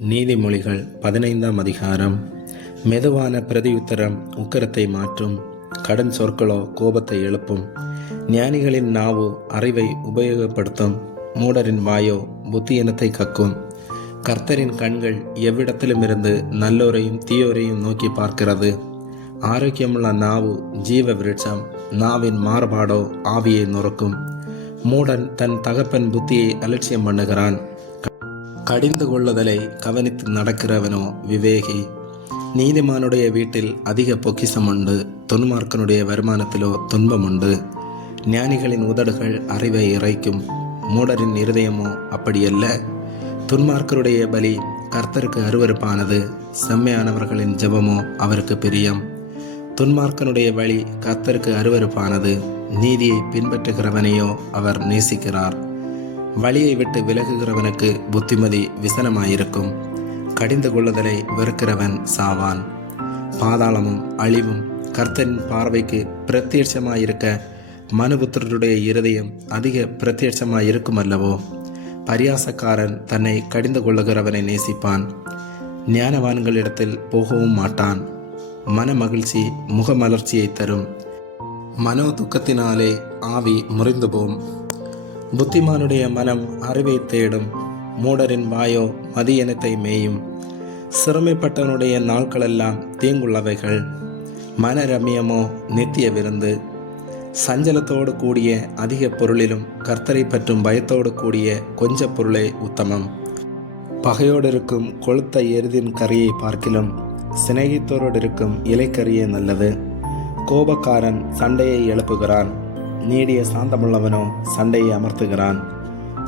நீதிமொழிகள் 15ஆம் அதிகாரம். மெதுவான பிரதியுத்தரம் உக்கிரத்தை மாற்றும், கடன் சொற்களோ கோபத்தை எழுப்பும். ஞானிகளின் நாவு அறிவை உபயோகப்படுத்தும், மூடரின் வாயோ புத்தியினத்தை கக்கும். கர்த்தரின் கண்கள் எவ்விடத்திலுமிருந்து நல்லோரையும் தீயோரையும் நோக்கி பார்க்கிறது. ஆரோக்கியமுள்ள நாவு ஜீவ விருட்சம், நாவின் மாறுபாடோ ஆவியை நொறுக்கும். மூடன் தன் தகப்பன் புத்தியை அலட்சியம் பண்ணுகிறான். கடிந்து கொள்ளுதலை கவனித்து நடக்கிறவனோ விவேகி. நீதிமானுடைய வீட்டில் அதிக பொக்கிசம் உண்டு, துன்மார்க்கனுடைய வருமானத்திலோ துன்பம் உண்டு. ஞானிகளின் உதடுகள் அறிவை இறைக்கும், மூடரின் இருதயமோ அப்படியல்ல. துன்மார்க்கருடைய பலி கர்த்தருக்கு அருவருப்பானது, செம்மையானவர்களின் ஜெபமோ அவருக்கு பிரியம். துன்மார்க்கனுடைய வழி கர்த்தருக்கு அருவருப்பானது, நீதியை பின்பற்றுகிறவனையோ அவர் நேசிக்கிறார். வழியை விட்டு விலகுகிறவனுக்கு புத்திமதி விசனமாயிருக்கும், கடிந்து கொள்ளுதலை வெறுக்கிறவன் சாவான். பாதாளமும் அழிவும் கர்த்தரின் பார்வைக்கு பிரத்யட்சமாயிருக்க மனுபுத்திரருடைய இருதயம் அதிக பிரத்யட்சமாயிருக்கும் அல்லவோ. பரியாசக்காரன் தன்னை கடிந்து கொள்ளுகிறவனை நேசிப்பான், ஞானவான்களிடத்தில் போகவும் மாட்டான். மன மகிழ்ச்சி முகமலர்ச்சியை தரும், மனோ துக்கத்தினாலே ஆவி முறிந்து போம். புத்திமானுடைய மனம் அறிவை தேடும், மூடரின் வாயோ மதியனத்தை மேயும். சிறுமைப்பட்டவனுடைய நாட்களெல்லாம் தீங்குள்ளவைகள், மன ரம்யமோ நித்திய விருந்து. சஞ்சலத்தோடு கூடிய அதிக பொருளிலும் கர்த்தரை பற்றும் பயத்தோடு கூடிய கொஞ்ச பொருளே உத்தமம். பகையோடு இருக்கும் கொளுத்த எருதின் கறியை பார்க்கிலும் சிநேகித்தோரோடு இருக்கும் இலைக்கறியே நல்லது. கோபக்காரன் சண்டையை எழுப்புகிறான், நீடிய சாந்தமுள்ளவனோ சண்டையை அமர்த்துகிறான்.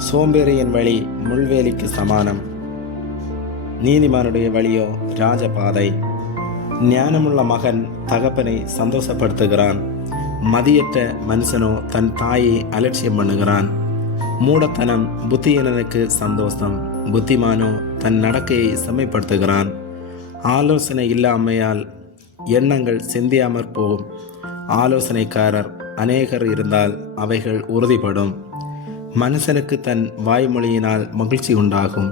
சோம்பேறியின் வழி முள்வேலிக்கு சமானம், நீதிமானுடைய வழியோ ராஜபாதை. ஞானமுள்ள மகன் தகப்பனை சந்தோஷப்படுத்துகிறான், மதியற்ற மனுஷனோ தன் தாயை அலட்சியம் பண்ணுகிறான். மூடத்தனம் புத்தியீனனுக்கு சந்தோஷம், புத்திமானோ தன் நடக்கையை செம்மைப்படுத்துகிறான். ஆலோசனை இல்லாமையால் எண்ணங்கள் சிந்தியாமற் போகும், ஆலோசனைக்காரர் அநேகர் இருந்தால் அவைகள் உறுதிப்படும். மனுஷனுக்கு தன் வாய்மொழியினால் மகிழ்ச்சி உண்டாகும்,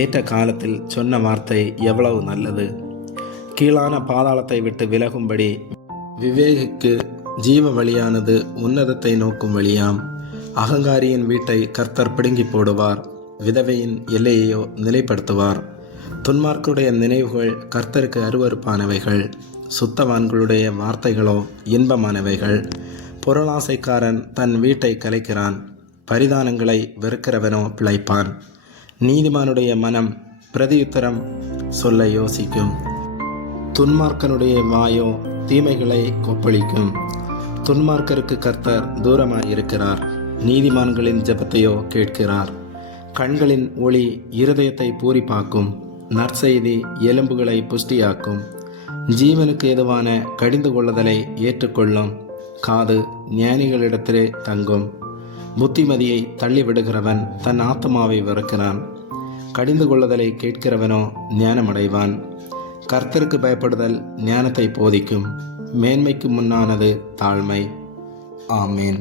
ஏற்ற காலத்தில் சொன்ன வார்த்தை எவ்வளவு நல்லது. கீழான பாதாளத்தை விட்டு விலகும்படி விவேகிக்கு ஜீவ வழியானது உன்னதத்தை நோக்கும் வழியாம். அகங்காரியின் வீட்டை கர்த்தர் பிடுங்கி போடுவார், விதவையின் எல்லையையோ நிலைப்படுத்துவார். துன்மார்க்குடைய நினைவுகள் கர்த்தருக்கு அருவருப்பானவைகள், சுத்தவான்களுடைய வார்த்தைகளோ இன்பமானவைகள். பொருளாசைக்காரன் தன் வீட்டை கலைக்கிறான், பரிதானங்களை வெறுக்கிறவனோ பிழைப்பான். நீதிமானுடைய மனம் பிரதியுத்தரம் சொல்ல யோசிக்கும், துன்மார்க்கனுடைய வாயோ தீமைகளை கொப்பளிக்கும். துன்மார்க்கருக்கு கர்த்தர் தூரமாயிருக்கிறார், நீதிமான்களின் ஜெபத்தையோ கேட்கிறார். கண்களின் ஒளி இருதயத்தை பூரிப்பாக்கும், நற்செய்தி எலும்புகளை புஷ்டியாக்கும். ஜீவனுக்கு ஏதுவான கடிந்து கொள்ளுதலை ஏற்றுக்கொள்ளும், காது ஞானிகளிடத்திலே தங்கும். புத்திமதியை தள்ளிவிடுகிறவன் தன் ஆத்மாவை வெறுக்கிறான், கடிந்து கொள்ளுதலை கேட்கிறவனோ ஞானமடைவான். கர்த்தருக்கு பயப்படுதல் ஞானத்தை போதிக்கும், மேன்மைக்கு முன்னானது தாழ்மை. ஆமேன்.